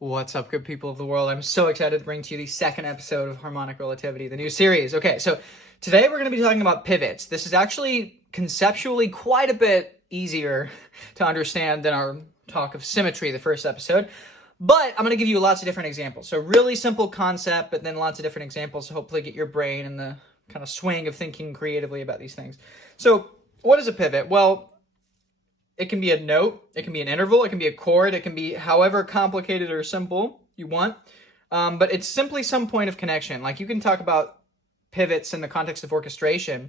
What's up, good people of the world? I'm so excited to bring to you the second episode of Harmonic Relativity, the new series. Okay, so today we're going to be talking about pivots. This is actually conceptually quite a bit easier to understand than our talk of symmetry, the first episode. But I'm going to give you lots of different examples. So really simple concept, but then lots of different examples to hopefully get your brain in the kind of swing of thinking creatively about these things. So what is a pivot? Well, it can be a note, it can be an interval, it can be a chord, it can be however complicated or simple you want. But it's simply some point of connection. Like you can talk about pivots in the context of orchestration.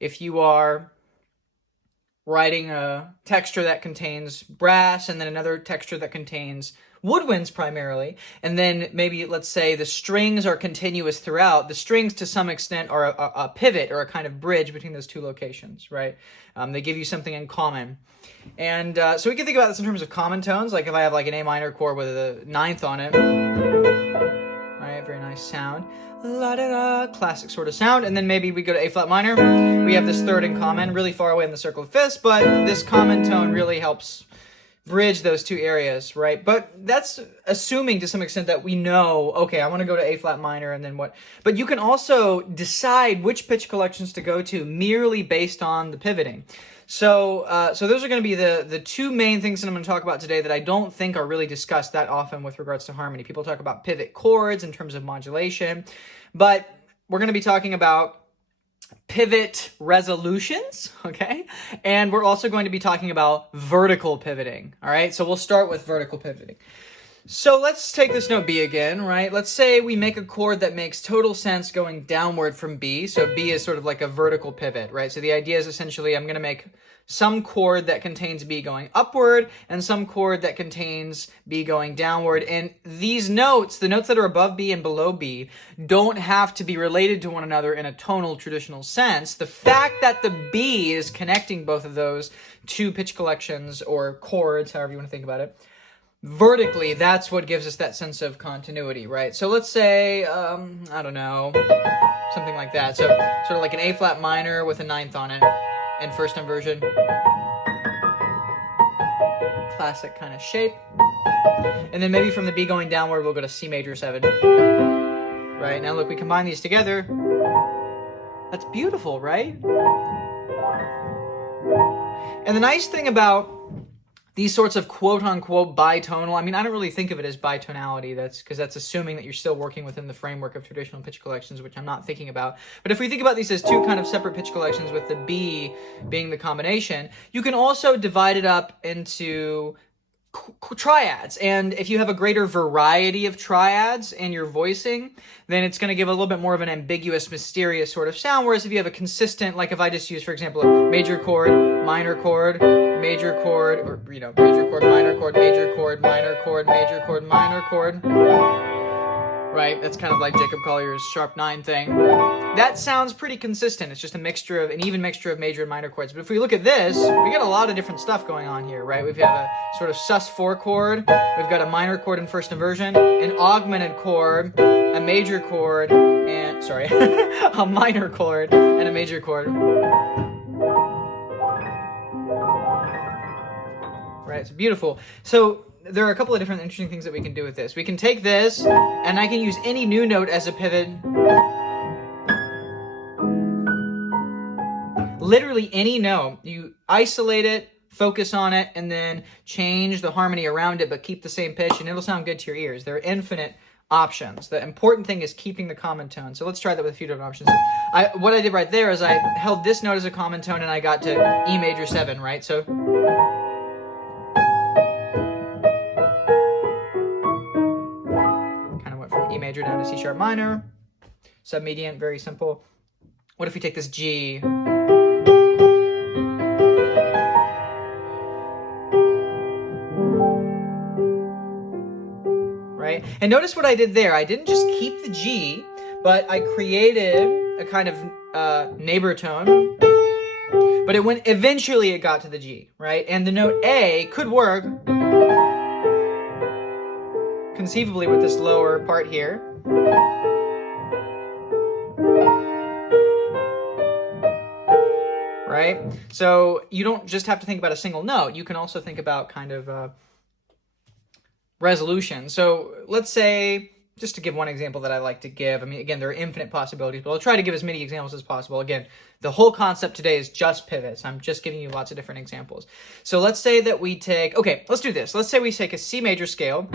If you are writing a texture that contains brass and then another texture that contains woodwinds primarily, and then maybe let's say the strings are continuous throughout. The strings to some extent are a pivot or a kind of bridge between those two locations, right? They give you something in common. And so we can think about this in terms of common tones, like if I have like an A minor chord with a ninth on it, right, very nice sound, la da da, classic sort of sound, and then maybe we go to A flat minor, we have this third in common, really far away in the circle of fifths, but this common tone really helps bridge those two areas, right? But that's assuming to some extent that we know, okay, I want to go to A flat minor and then what. But you can also decide which pitch collections to go to merely based on the pivoting. So those are going to be the two main things that I'm going to talk about today that I don't think are really discussed that often with regards to harmony. People talk about pivot chords in terms of modulation, but we're going to be talking about pivot resolutions, okay? And we're also going to be talking about vertical pivoting, all right? So we'll start with vertical pivoting. So let's take this note B again, right? Let's say we make a chord that makes total sense going downward from B. So B is sort of like a vertical pivot, right? So the idea is essentially I'm going to make some chord that contains B going upward and some chord that contains B going downward. And these notes, the notes that are above B and below B, don't have to be related to one another in a tonal traditional sense. The fact that the B is connecting both of those two pitch collections or chords, however you want to think about it, vertically, that's what gives us that sense of continuity, right? So let's say, I don't know, something like that. So sort of like an A flat minor with a ninth on it and first inversion. Classic kind of shape. And then maybe from the B going downward, we'll go to C major 7. Right, now look, we combine these together. That's beautiful, right? And the nice thing about these sorts of quote-unquote bitonal, I mean, I don't really think of it as bitonality, because that's assuming that you're still working within the framework of traditional pitch collections, which I'm not thinking about. But if we think about these as two kind of separate pitch collections with the B being the combination, you can also divide it up into triads. And if you have a greater variety of triads in your voicing, then it's going to give a little bit more of an ambiguous, mysterious sort of sound. Whereas if you have a consistent, like if I just use, for example, a major chord, minor chord, major chord, or, you know, major chord, minor chord, major chord, minor chord, major chord, minor chord, right? That's kind of like Jacob Collier's sharp 9 thing. That sounds pretty consistent. It's just a mixture of, an even mixture of major and minor chords. But if we look at this, we got a lot of different stuff going on here, right? We've got a sort of sus4 chord. We've got a minor chord in first inversion, an augmented chord, a major chord, and, sorry, a minor chord and a major chord. Right, it's beautiful. So there are a couple of different interesting things that we can do with this. We can take this, and I can use any new note as a pivot. Literally any note. You isolate it, focus on it, and then change the harmony around it, but keep the same pitch, and it'll sound good to your ears. There are infinite options. The important thing is keeping the common tone. So let's try that with a few different options. What I did right there is I held this note as a common tone, and I got to E major 7, right? So E major down to C sharp minor, submedian, very simple. What if we take this G? Right? And notice what I did there. I didn't just keep the G, but I created a kind of neighbor tone, but eventually it got to the G, right? And the note A could work conceivably with this lower part here. Right? So you don't just have to think about a single note. You can also think about kind of resolution. So let's say, just to give one example that I like to give, I mean, again, there are infinite possibilities, but I'll try to give as many examples as possible. Again, the whole concept today is just pivots. I'm just giving you lots of different examples. So let's say that we take, okay, let's do this. Let's say we take a C major scale,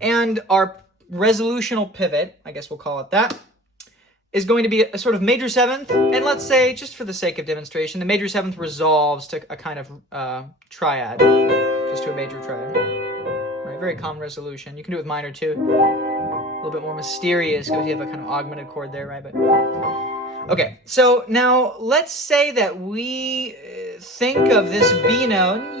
and our resolutional pivot, I guess we'll call it that, is going to be a sort of major seventh. And let's say, just for the sake of demonstration, the major seventh resolves to a kind of triad, just to a major triad. Right, very common resolution. You can do it with minor too. A little bit more mysterious because you have a kind of augmented chord there, right? But okay, so now let's say that we think of this B note.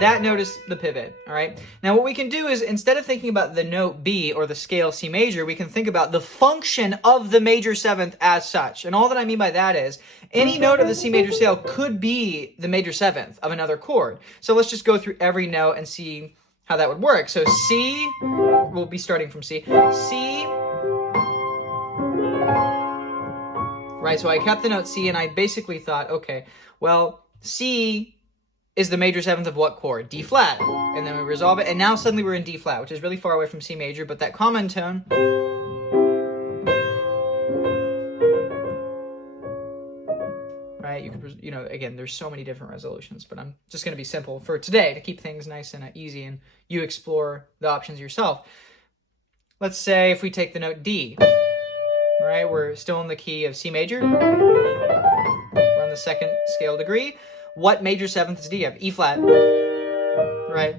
That note is the pivot, all right? Now what we can do is, instead of thinking about the note B or the scale C major, we can think about the function of the major seventh as such. And all that I mean by that is, any note of the C major scale could be the major seventh of another chord. So let's just go through every note and see how that would work. So C, we'll be starting from C. C, right? So I kept the note C, and I basically thought, okay, well, C is the major seventh of what chord? D flat. And then we resolve it, and now suddenly we're in D flat, which is really far away from C major, but that common tone, right? You could, you know, again, there's so many different resolutions, but I'm just going to be simple for today to keep things nice and easy, and you explore the options yourself. Let's say if we take the note D, right? We're still in the key of C major. We're on the second scale degree. What major seventh does D have? E flat, right?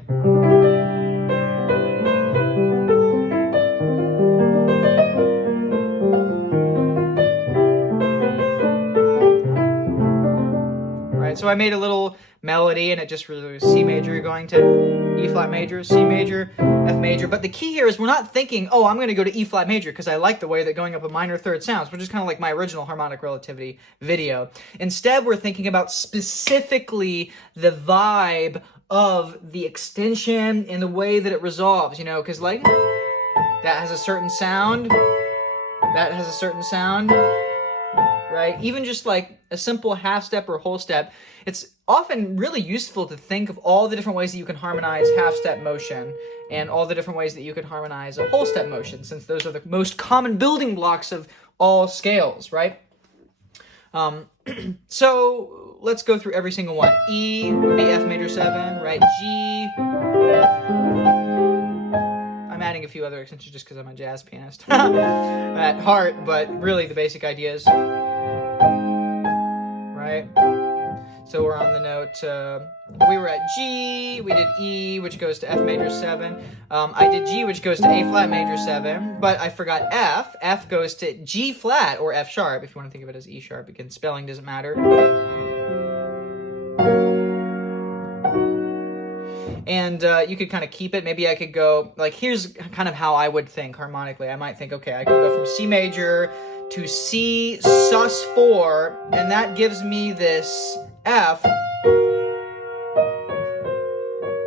Right, so I made a little melody, and it just really was C major going to E flat major, C major, F major. But the key here is we're not thinking, oh, I'm going to go to E flat major because I like the way that going up a minor third sounds, which is kind of like my original harmonic relativity video. Instead, we're thinking about specifically the vibe of the extension and the way that it resolves, you know, because like that has a certain sound, that has a certain sound, right? Even just like a simple half step or whole step, it's often really useful to think of all the different ways that you can harmonize half step motion and all the different ways that you can harmonize a whole step motion, since those are the most common building blocks of all scales, right? So let's go through every single one. E would be F major 7, right? G. I'm adding a few other extensions just because I'm a jazz pianist at heart, but really the basic idea is, right? So we're on the note, we were at G, we did E, which goes to F major 7. I did G, which goes to A flat major 7, but I forgot F. F goes to G flat, or F sharp, if you want to think of it as E sharp. Again, spelling doesn't matter. And you could kind of keep it. Maybe I could go, like, here's kind of how I would think harmonically. I might think, okay, I could go from C major to C sus4, and that gives me this F,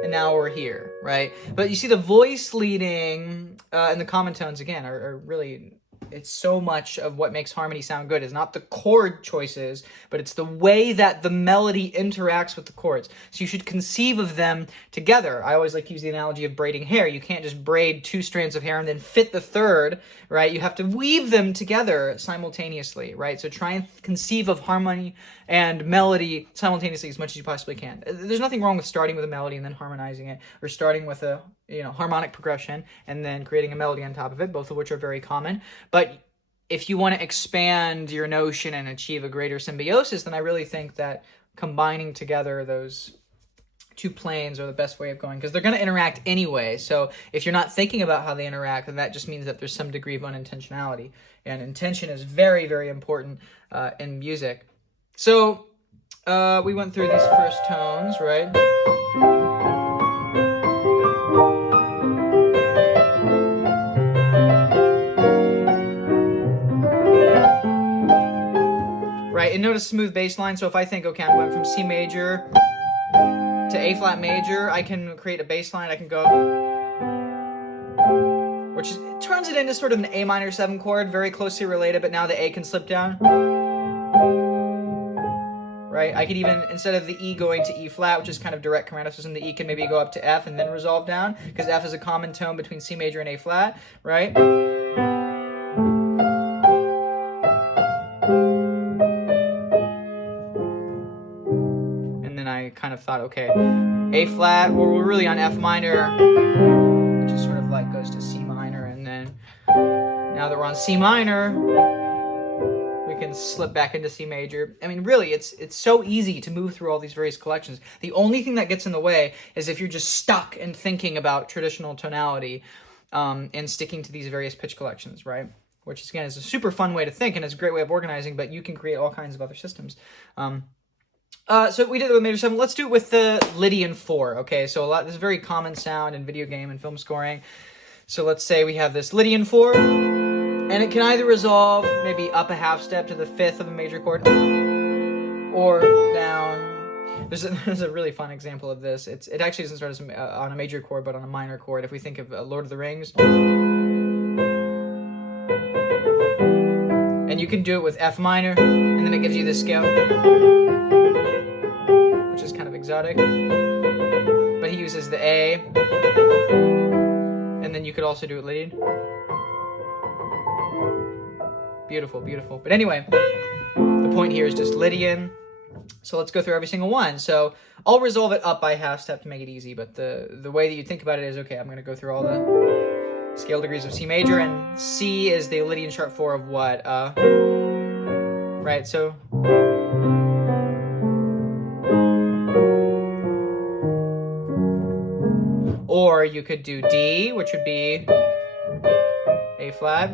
and now we're here, right? But you see the voice leading and the common tones, again, are really, it's so much of what makes harmony sound good is not the chord choices, but it's the way that the melody interacts with the chords. So you should conceive of them together. I always like to use the analogy of braiding hair. You can't just braid 2 strands of hair and then fit the third, right? You have to weave them together simultaneously, right? So try and conceive of harmony and melody simultaneously as much as you possibly can. There's nothing wrong with starting with a melody and then harmonizing it, or starting with a harmonic progression and then creating a melody on top of it, both of which are very common. But if you want to expand your notion and achieve a greater symbiosis, then I really think that combining together those 2 planes are the best way of going, because they're going to interact anyway. So if you're not thinking about how they interact, then that just means that there's some degree of unintentionality. And intention is very, very important in music. So we went through these first tones, right? Right, and notice smooth bass line. So if I think, okay, I'm going from C major to A flat major, I can create a bass line. I can go, which it turns it into sort of an A minor 7 chord, very closely related, but now the A can slip down. right? I could even, instead of the E going to E flat, which is kind of direct chromatic system, the E can maybe go up to F and then resolve down, because F is a common tone between C major and A flat, right? And then I kind of thought, okay, A flat, well, we're really on F minor, which is sort of like goes to C minor, and then now that we're on C minor, we can slip back into C major. I mean, really, it's so easy to move through all these various collections. The only thing that gets in the way is if you're just stuck in thinking about traditional tonality and sticking to these various pitch collections, right? Which, again, is a super fun way to think, and it's a great way of organizing, but you can create all kinds of other systems. So we did it with major 7. Let's do it with the Lydian 4, okay? So this is a very common sound in video game and film scoring. So let's say we have this Lydian 4, and it can either resolve maybe up a half step to the 5th of a major chord, or down. There's a really fun example of this. It actually doesn't start as on a major chord, but on a minor chord. If we think of Lord of the Rings. And you can do it with F minor, and then it gives you this scale, which is kind of exotic. But he uses the A, and then you could also do it Lydian. Beautiful, beautiful. But anyway, the point here is just Lydian. So let's go through every single one. So I'll resolve it up by half step to make it easy, but the way that you think about it is, okay, I'm going to go through all the scale degrees of C major, and C is the Lydian sharp 4 of what? Right, so... Or you could do D, which would be A flat.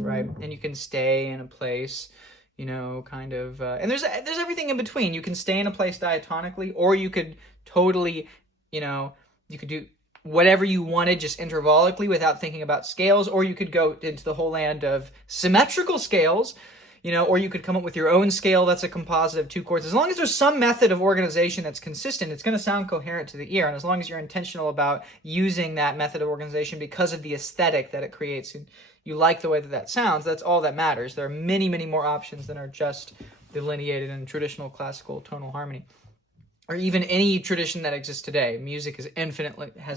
Right, and you can stay in a place, you know, kind of, and there's everything in between. You can stay in a place diatonically, or you could totally, you know, you could do whatever you wanted just intervallically without thinking about scales, or you could go into the whole land of symmetrical scales, you know, or you could come up with your own scale that's a composite of 2 chords. As long as there's some method of organization that's consistent, it's going to sound coherent to the ear, and as long as you're intentional about using that method of organization because of the aesthetic that it creates, and you like the way that sounds, that's all that matters. There are many, many more options than are just delineated in traditional classical tonal harmony, or even any tradition that exists today. Music has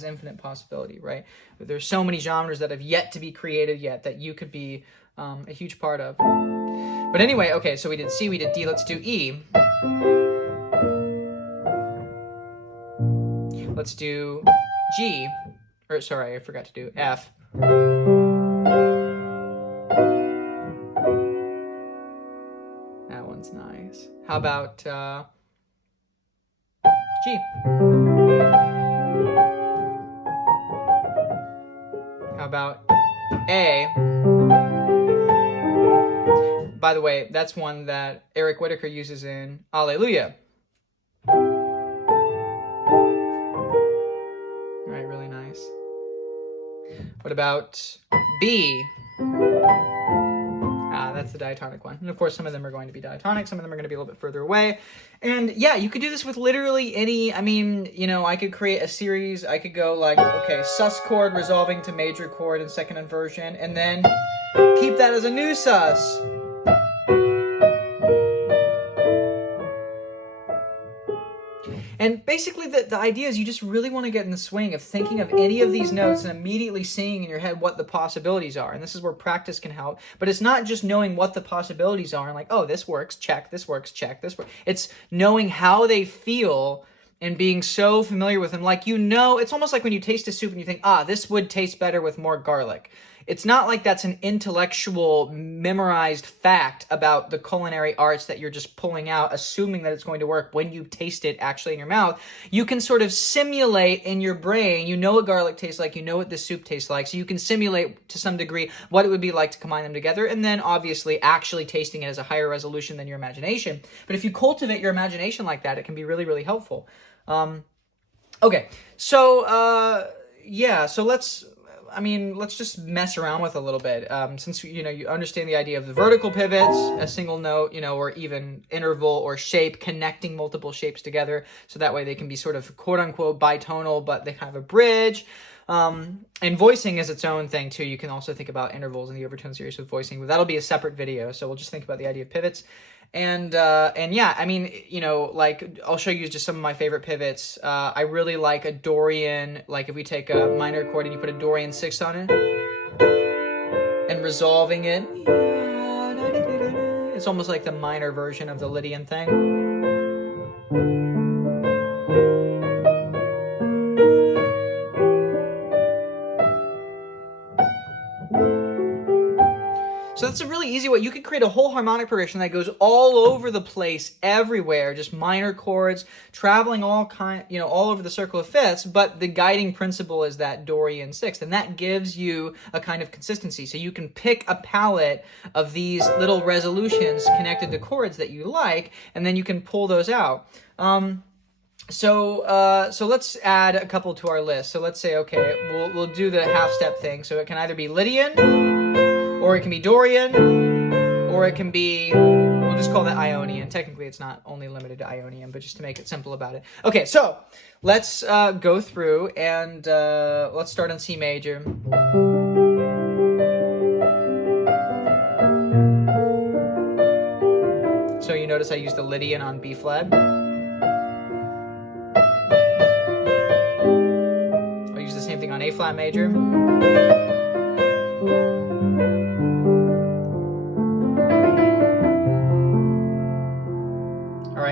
infinite possibility, right? There's so many genres that have yet to be created yet that you could be a huge part of. But anyway, okay, so we did C, we did D, let's do E. Let's do G, or sorry, I forgot to do F. That one's nice. How about G? How about A? By the way, that's one that Eric Whitaker uses in Alleluia. All right, really nice. What about B? That's the diatonic one. And of course, some of them are going to be diatonic, some of them are going to be a little bit further away. And yeah, you could do this with literally any, I mean, you know, I could create a series. I could go like, okay, sus chord resolving to major chord in second inversion, and then keep that as a new sus. And basically the idea is you just really want to get in the swing of thinking of any of these notes and immediately seeing in your head what the possibilities are. And this is where practice can help. But it's not just knowing what the possibilities are and like, oh, this works, check, this works, check, this works. It's knowing how they feel and being so familiar with them. Like, you know, it's almost like when you taste a soup and you think, this would taste better with more garlic. It's not like that's an intellectual, memorized fact about the culinary arts that you're just pulling out, assuming that it's going to work when you taste it actually in your mouth. You can sort of simulate in your brain, you know what garlic tastes like, you know what the soup tastes like, so you can simulate to some degree what it would be like to combine them together, and then obviously actually tasting it as a higher resolution than your imagination. But if you cultivate your imagination like that, it can be really, really helpful. Okay, so yeah, so let's just mess around with a little bit. Since, you know, you understand the idea of the vertical pivots, a single note, you know, or even interval or shape, connecting multiple shapes together, so that way they can be sort of quote-unquote bitonal, but they have a bridge. And voicing is its own thing too. You can also think about intervals in the overtone series with voicing, but that'll be a separate video. So we'll just think about the idea of pivots. And yeah, I mean, you know, like I'll show you just some of my favorite pivots. I really like a Dorian, like if we take a minor chord and you put a Dorian 6 on it and resolving it. It's almost like the minor version of the Lydian thing. So that's a really easy way. You could create a whole harmonic progression that goes all over the place, everywhere, just minor chords, traveling all over the circle of fifths, but the guiding principle is that Dorian sixth, and that gives you a kind of consistency. So you can pick a palette of these little resolutions connected to chords that you like, and then you can pull those out. So let's add a couple to our list. So let's say, okay, we'll do the half step thing. So it can either be Lydian, or it can be Dorian, or it can be, we'll just call that Ionian. Technically, it's not only limited to Ionian, but just to make it simple about it. Okay, so let's go through and let's start on C major. So you notice I used the Lydian on B flat. I'll use the same thing on A flat major.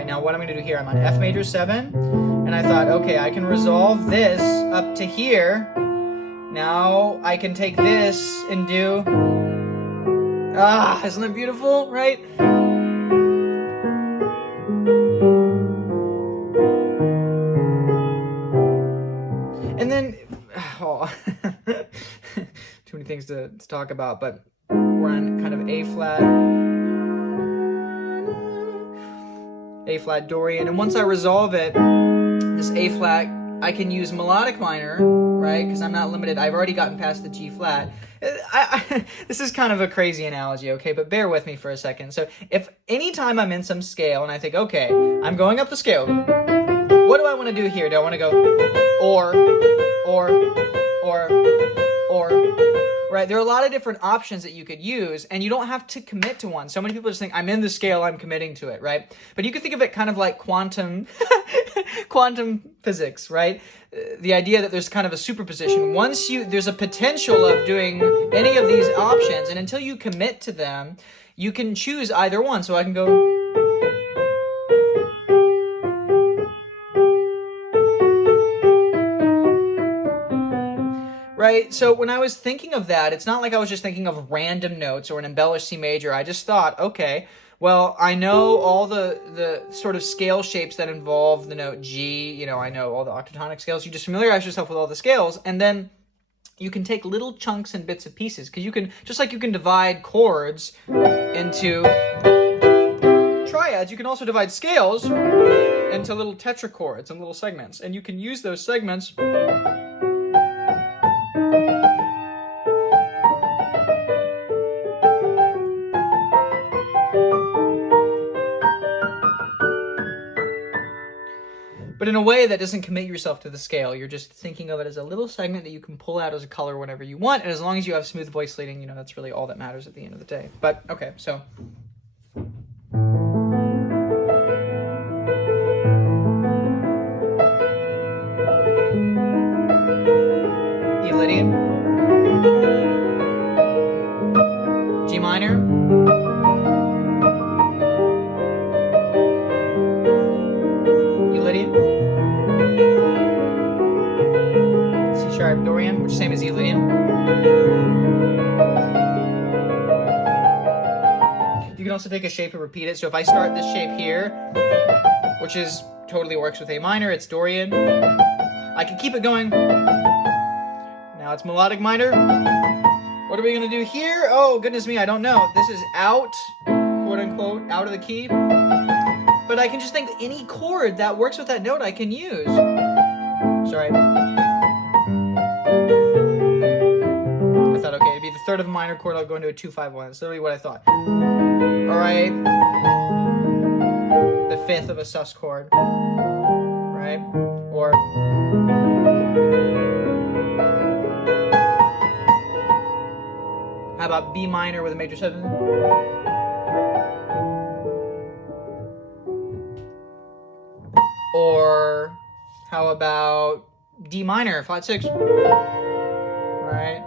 Now what I'm going to do here, I'm on F major 7, and I thought, okay, I can resolve this up to here. Now I can take this and do, isn't that beautiful, right? And then, too many things to talk about, but we're on kind of A flat Dorian, and once I resolve it, this A flat, I can use melodic minor, right? Because I'm not limited. I've already gotten past the G flat. This is kind of a crazy analogy, okay? But bear with me for a second. So if anytime I'm in some scale and I think, okay, I'm going up the scale, what do I want to do here? Do I want to go or, right? There are a lot of different options that you could use, and you don't have to commit to one. So many people just think, I'm in the scale, I'm committing to it, right? But you could think of it kind of like quantum physics, right? The idea that there's kind of a superposition. Once there's a potential of doing any of these options, and until you commit to them, you can choose either one. So I can go... Right? So when I was thinking of that, it's not like I was just thinking of random notes or an embellished C major. I just thought, okay, well, I know all the sort of scale shapes that involve the note G. You know, I know all the octatonic scales. You just familiarize yourself with all the scales, and then you can take little chunks and bits and pieces, because you can, just like you can divide chords into triads, you can also divide scales into little tetrachords and little segments, and you can use those segments but in a way that doesn't commit yourself to the scale. You're just thinking of it as a little segment that you can pull out as a color whenever you want, and as long as you have smooth voice leading, you know, that's really all that matters at the end of the day. But, okay, so... E Lydian, G minor, E Lydian, C sharp Dorian, which is the same as E Lydian. You can also take a shape and repeat it. So if I start this shape here, which is totally works with A minor, it's Dorian. I can keep it going. Now it's melodic minor. What are we gonna do here? Oh, goodness me, I don't know. This is out, quote unquote, out of the key. But I can just think any chord that works with that note I can use. Sorry. I thought, okay, it'd be the third of a minor chord, I'll go into a 2-5-1. That's literally what I thought. All right. The fifth of a sus chord. Right? Or... How about B minor with a major 7? Or how about D minor, flat 6? Right?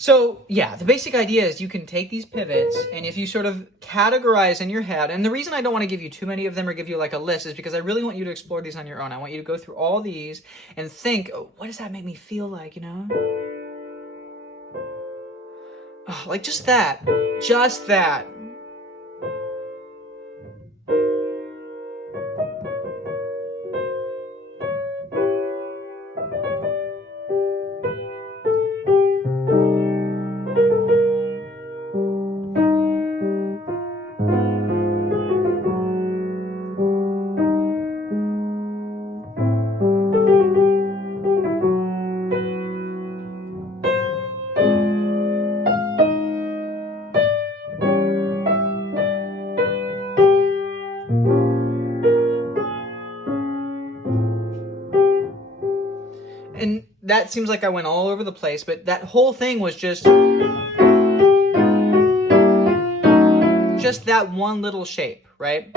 So yeah, the basic idea is you can take these pivots, and if you sort of categorize in your head, and the reason I don't want to give you too many of them or give you like a list is because I really want you to explore these on your own. I want you to go through all these and think, oh, what does that make me feel like, you know? Oh, like just that. Just that. And that seems like I went all over the place, but that whole thing was just that one little shape, right?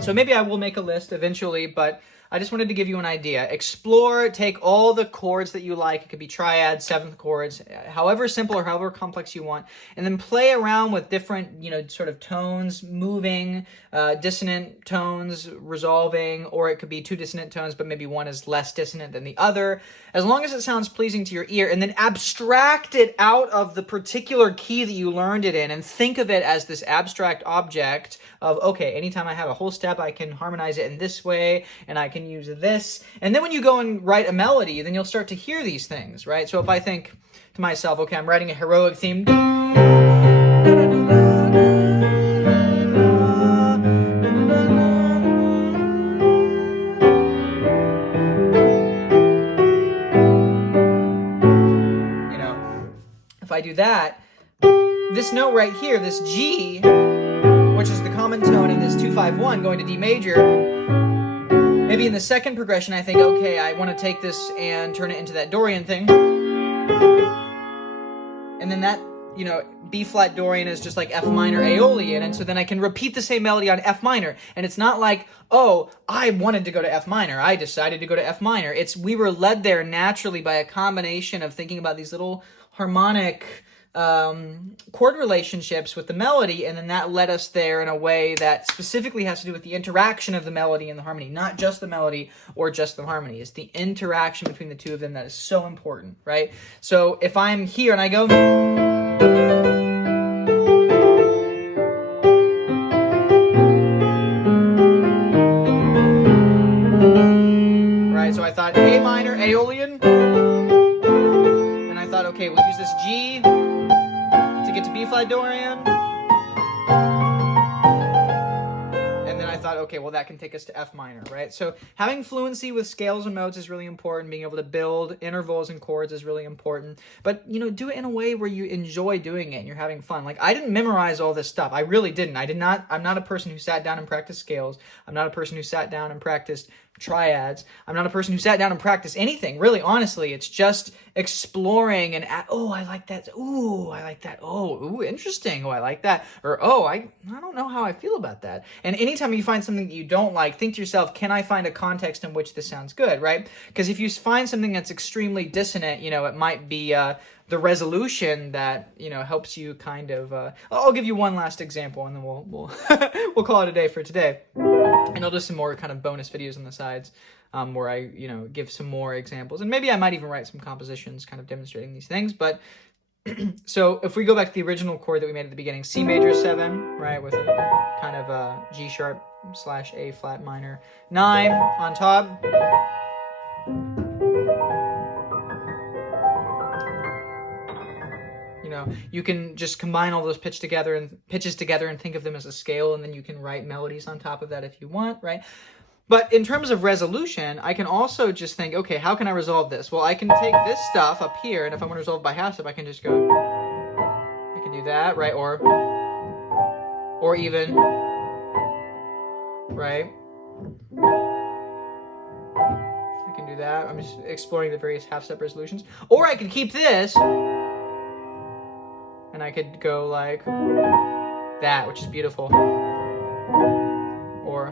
So maybe I will make a list eventually, but I just wanted to give you an idea. Explore, take all the chords that you like. It could be triads, seventh chords, however simple or however complex you want, and then play around with different, sort of tones, moving, dissonant tones, resolving, or it could be two dissonant tones, but maybe one is less dissonant than the other. As long as it sounds pleasing to your ear, and then abstract it out of the particular key that you learned it in, and think of it as this abstract object of, okay, anytime I have a whole step, I can harmonize it in this way, and I can use this. And then when you go and write a melody, then you'll start to hear these things, right? So if I think to myself, okay, I'm writing a heroic theme. If I do that, this note right here, this G, which is the common tone in this 2-5-1 going to D major, maybe in the second progression I think, okay, I want to take this and turn it into that Dorian thing. And then that, B flat Dorian is just like F minor Aeolian, and so then I can repeat the same melody on F minor. And it's not like, oh, I wanted to go to F minor, I decided to go to F minor. We were led there naturally by a combination of thinking about these little harmonic chord relationships with the melody, and then that led us there in a way that specifically has to do with the interaction of the melody and the harmony, not just the melody or just the harmony. It's the interaction between the two of them that is so important, right? So if I'm here and I go, right, so I thought A minor, Aeolian, and I thought, okay, we'll use this G to get to B flat Dorian. And then I thought, okay, well, that can take us to F minor, right? So having fluency with scales and modes is really important. Being able to build intervals and chords is really important. But, do it in a way where you enjoy doing it and you're having fun. Like, I didn't memorize all this stuff. I really didn't. I'm not a person who sat down and practiced scales. I'm not a person who sat down and practiced triads. I'm not a person who sat down and practiced anything. Really, honestly, it's just exploring and, oh, I like that. Ooh, I like that. Oh, ooh, interesting. Oh, I like that. Or, oh, I don't know how I feel about that. And anytime you find something that you don't like, think to yourself, can I find a context in which this sounds good, right? Because if you find something that's extremely dissonant, it might be the resolution that, helps you kind of, I'll give you one last example and then we'll we'll call it a day for today. And I'll do some more kind of bonus videos on the sides where I, give some more examples. And maybe I might even write some compositions kind of demonstrating these things. But so if we go back to the original chord that we made at the beginning, C major 7, right, with a kind of a G sharp / A flat minor 9 on top. You can just combine all those pitches together and think of them as a scale, and then you can write melodies on top of that if you want, right? But in terms of resolution, I can also just think, okay, how can I resolve this? Well, I can take this stuff up here, and if I want to resolve by half step, I can just go, I can do that, right? Or even, right? I do that. I'm just exploring the various half-step resolutions. Or I could keep this, and I could go like that, which is beautiful. Or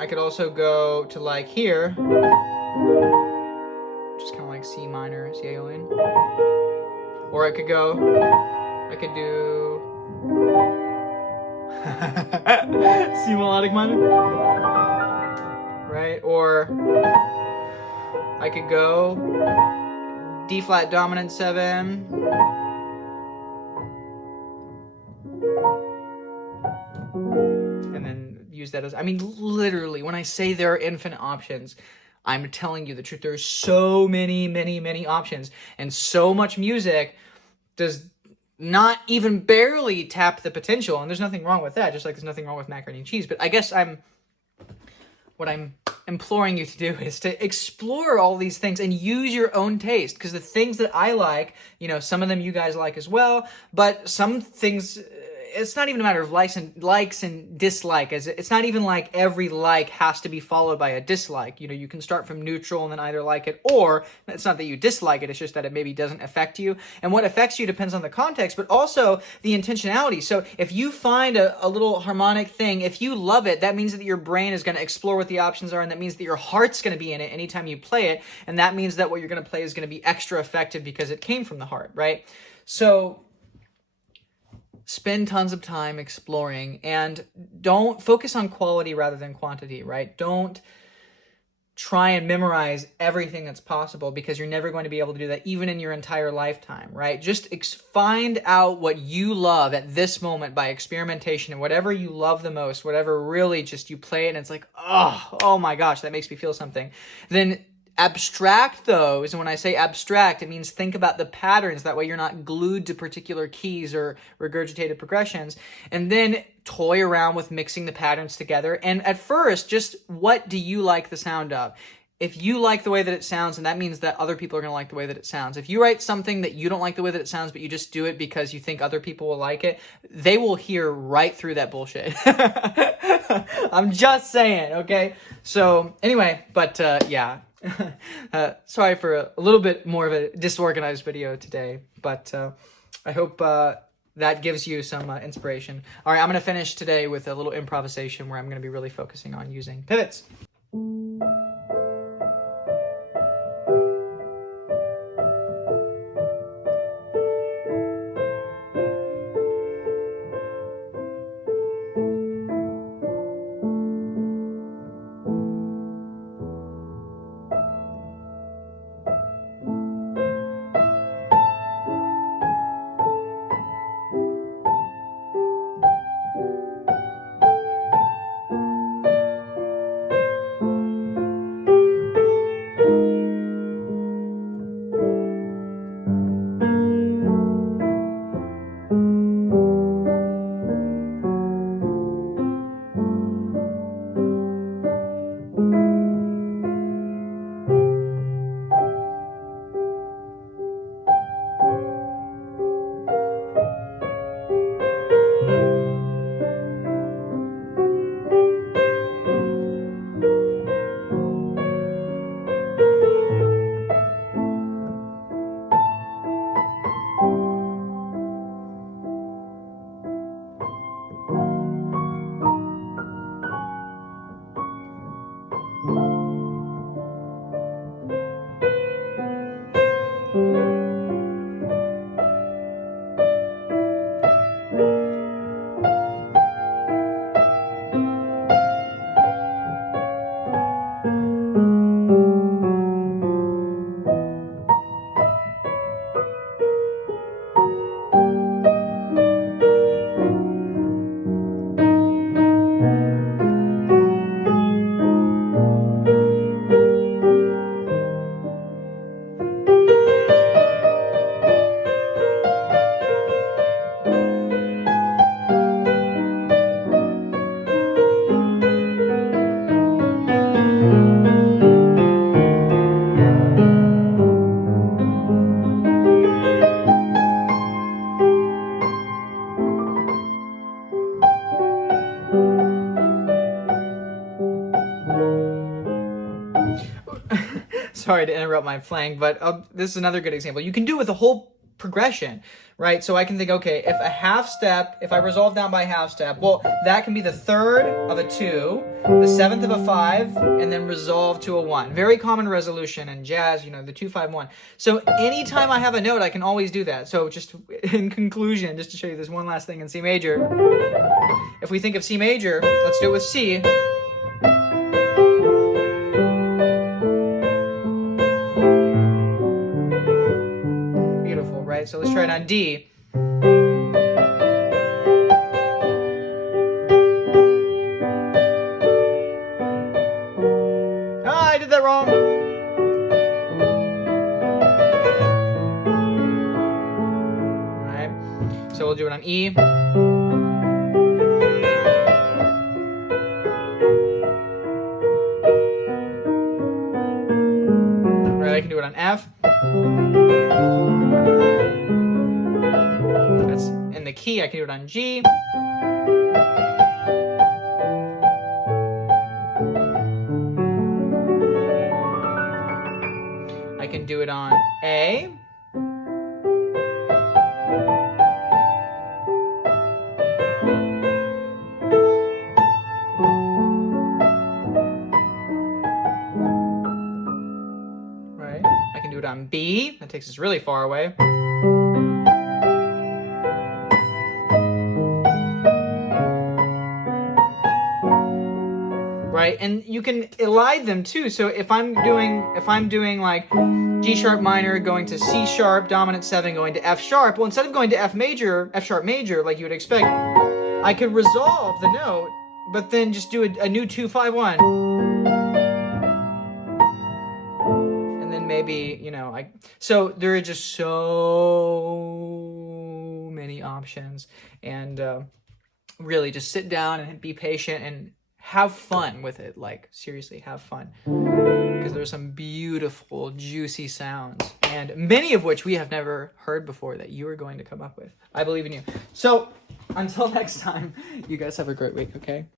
I could also go to like here, just kind of like C minor, C Aeolian. Or I could do C melodic minor, right? Or I could go D flat dominant 7, and then use that as, I mean, literally, when I say there are infinite options, I'm telling you the truth. There's so many options, and so much music does not even barely tap the potential, and there's nothing wrong with that, just like there's nothing wrong with macaroni and cheese. But I guess what I'm imploring you to do is to explore all these things and use your own taste, because the things that I like, you know, some of them you guys like as well, but some things, it's not even a matter of likes and dislike. It's not even like every like has to be followed by a dislike. You know, you can start from neutral and then either like it, or it's not that you dislike it, it's just that it maybe doesn't affect you. And what affects you depends on the context, but also the intentionality. So if you find a little harmonic thing, if you love it, that means that your brain is going to explore what the options are, and that means that your heart's going to be in it anytime you play it. And that means that what you're going to play is going to be extra effective because it came from the heart, right? So spend tons of time exploring, and don't focus on quality rather than quantity, right? Don't try and memorize everything that's possible, because you're never going to be able to do that even in your entire lifetime, right? Just find out what you love at this moment by experimentation, and whatever you love the most, whatever really just you play it and it's like, oh my gosh, that makes me feel something. Then abstract those, and when I say abstract, it means think about the patterns. That way you're not glued to particular keys or regurgitated progressions. And then toy around with mixing the patterns together. And at first, just what do you like the sound of? If you like the way that it sounds, and that means that other people are going to like the way that it sounds. If you write something that you don't like the way that it sounds, but you just do it because you think other people will like it, they will hear right through that bullshit. I'm just saying, okay? So anyway, but yeah. Sorry for a little bit more of a disorganized video today, but I hope that gives you some inspiration. All right, I'm going to finish today with a little improvisation where I'm going to be really focusing on using pivots. sorry to interrupt my playing, but this is another good example. You can do it with a whole progression, right? So I can think, okay, if a half step, if I resolve down by a half step, well, that can be the third of a 2, the seventh of a 5, and then resolve to a 1. Very common resolution in jazz, you know, the 2-5-1. So anytime I have a note, I can always do that. So just in conclusion, just to show you this one last thing in C major, if we think of C major, let's do it with C. Beautiful, right? So let's try it on D. Ah, I did that wrong. All right. So we'll do it on E. Right, I can do it on F. That's in the key. I can do it on G. I can do it on A. Right. I can do it on B. That takes us really far away. Right, and you can elide them too. So if I'm doing like G sharp minor going to C sharp dominant 7 going to F sharp, well, instead of going to F sharp major like you would expect, I could resolve the note, but then just do a new 2-5-1, and then maybe, you know, so there are just so many options, and really just sit down and be patient and have fun with it. Like, seriously, have fun, because there's some beautiful, juicy sounds, and many of which we have never heard before that you are going to come up with. I believe in you. So until next time, you guys have a great week, okay?